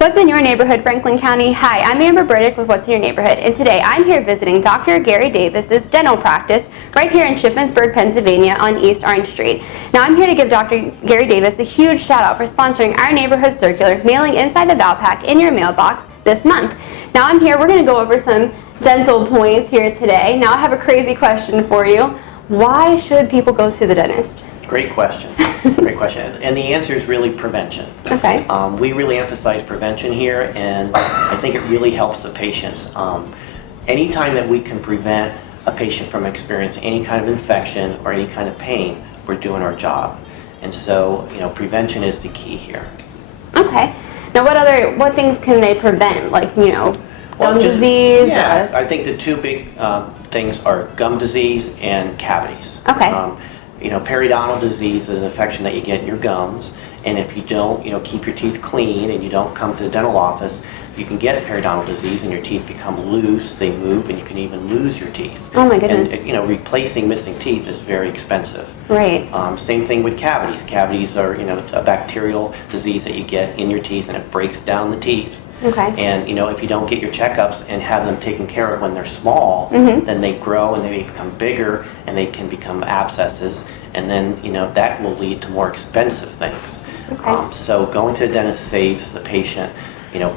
What's in your neighborhood, Franklin County? Hi, I'm Amber Burdick with What's in Your Neighborhood, and today I'm here visiting Dr. Gary Davis's dental practice right here in Shippensburg, Pennsylvania on East Orange Street. Now I'm here to give Dr. Gary Davis a huge shout out for sponsoring our neighborhood circular, mailing inside the Valpak in your mailbox this month. Now I'm here, we're going to go over some dental points here today. Now I have a crazy question for you. Why should people go to the dentist? Great question. Great question. And the answer is really prevention. Okay. We really emphasize prevention here, and I think it really helps the patients. Anytime that we can prevent a patient from experiencing any kind of infection or any kind of pain, we're doing our job. And so, prevention is the key here. Okay. Now what things can they prevent? Like, gum disease? Yeah, I think the two big things are gum disease and cavities. Okay. Periodontal disease is an infection that you get in your gums, and if you don't, keep your teeth clean and you don't come to the dental office, you can get periodontal disease and your teeth become loose, they move, and you can even lose your teeth. Oh my goodness. And, replacing missing teeth is very expensive. Right. Same thing with cavities. Cavities are, a bacterial disease that you get in your teeth, and it breaks down the teeth. Okay. And if you don't get your checkups and have them taken care of when they're small, then they grow and they become bigger and they can become abscesses, and then that will lead to more expensive things. Okay. So going to the dentist saves the patient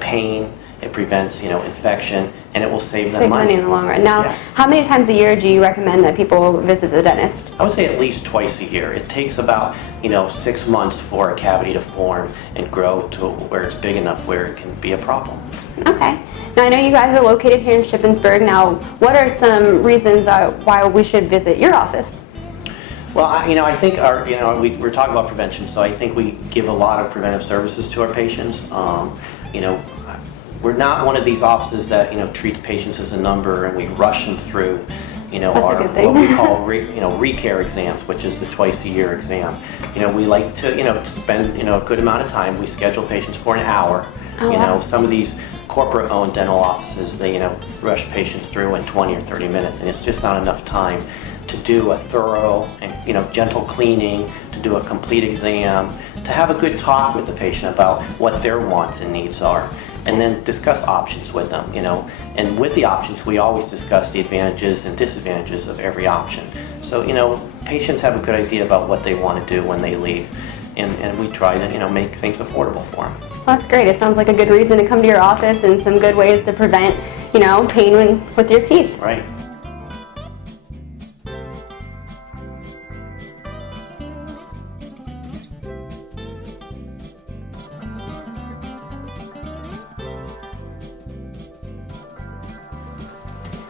pain, it prevents infection, and it will save them Save money in the long run. Now, Yes. How many times a year do you recommend that people visit the dentist? I would say at least twice a year. It takes about 6 months for a cavity to form and grow to where it's big enough where it can be a problem. Okay. Now I know you guys are located here in Shippensburg. Now, what are some reasons why we should visit your office? Well, I think we're talking about prevention, so I think we give a lot of preventive services to our patients. We're not one of these offices that treats patients as a what we call recare exams, which is the twice-a-year exam. We like to spend a good amount of time. We schedule patients for an hour. Oh, wow. Some of these corporate-owned dental offices, they rush patients through in 20 or 30 minutes, and it's just not enough time to do a thorough and gentle cleaning, to do a complete exam, to have a good talk with the patient about what their wants and needs are, and then discuss options with them. And with the options, we always discuss the advantages and disadvantages of every option. So patients have a good idea about what they want to do when they leave, and we try to make things affordable for them. Well, that's great. It sounds like a good reason to come to your office and some good ways to prevent pain with your teeth. Right.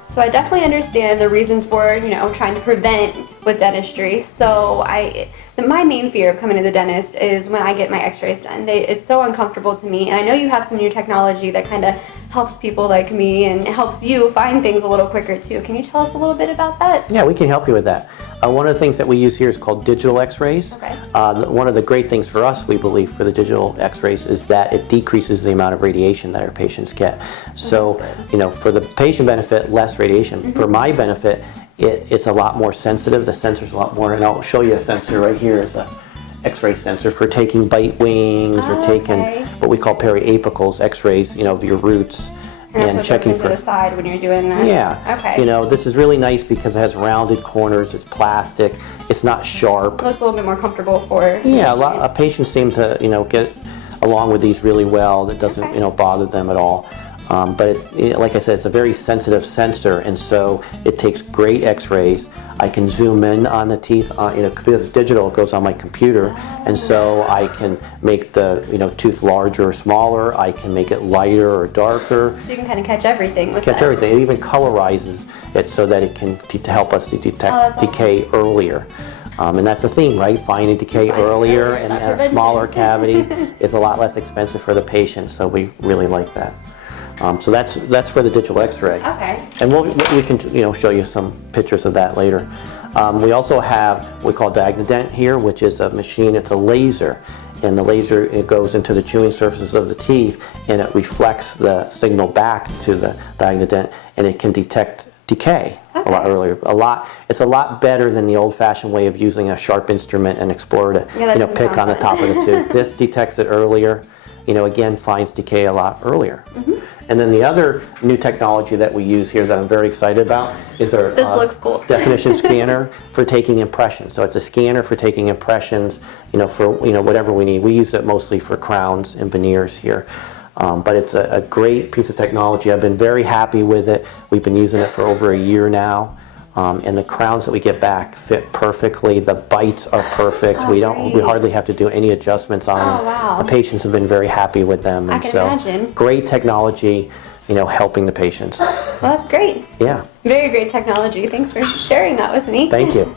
So I definitely understand the reasons for, trying to prevent with dentistry. So my main fear of coming to the dentist is when I get my x-rays done. It's so uncomfortable to me, and I know you have some new technology that kind of helps people like me and helps you find things a little quicker too. Can you tell us a little bit about that? Yeah, we can help you with that. One of the things that we use here is called digital x-rays. Okay. One of the great things for us, we believe, for the digital x-rays is that it decreases the amount of radiation that our patients get. So, for the patient benefit, less radiation. For my benefit, it's a lot more sensitive. The sensor's a lot more, and I'll show you a sensor right here. Is a x-ray sensor for taking bite wings or taking what we call periapicals x-rays, of your roots, and checking for the side when you're doing that. Yeah. Okay. This is really nice because it has rounded corners. It's plastic. It's not sharp. Well, it's a little bit more comfortable for. Yeah, a lot of patients seem to get along with these really well. That doesn't bother them at all. But like I said, it's a very sensitive sensor, and so it takes great x-rays. I can zoom in on the teeth, because it's digital, it goes on my computer, and so I can make the tooth larger or smaller. I can make it lighter or darker. So you can kind of catch everything with Catch that. everything. It even colorizes it so that it can help us to detect decay earlier. And that's the theme, right? Finding decay earlier, and a smaller cavity is a lot less expensive for the patient, so we really like that. So that's for the digital x-ray. Okay. And we can show you some pictures of that later. We also have what we call Diagnodent here, which is a machine. It's a laser, and the laser, it goes into the chewing surfaces of the teeth, and it reflects the signal back to the Diagnodent, and it can detect decay a lot earlier. It's a lot better than the old-fashioned way of using a sharp instrument and explorer to pick on the top of the tooth. This detects it earlier. again, finds decay a lot earlier. And then the other new technology that we use here that I'm very excited about is our This looks cool. definition scanner for taking impressions. So it's a scanner for taking impressions, for whatever we need. We use it mostly for crowns and veneers here. But it's a great piece of technology. I've been very happy with it. We've been using it for over a year now. And the crowns that we get back fit perfectly. The bites are perfect. Oh, we great. hardly have to do any adjustments on them. Oh, wow. The patients have been very happy with them. I And can so imagine. great technology, helping the patients. Well, that's great. Yeah, Very great technology. Thanks for sharing that with me. thank you.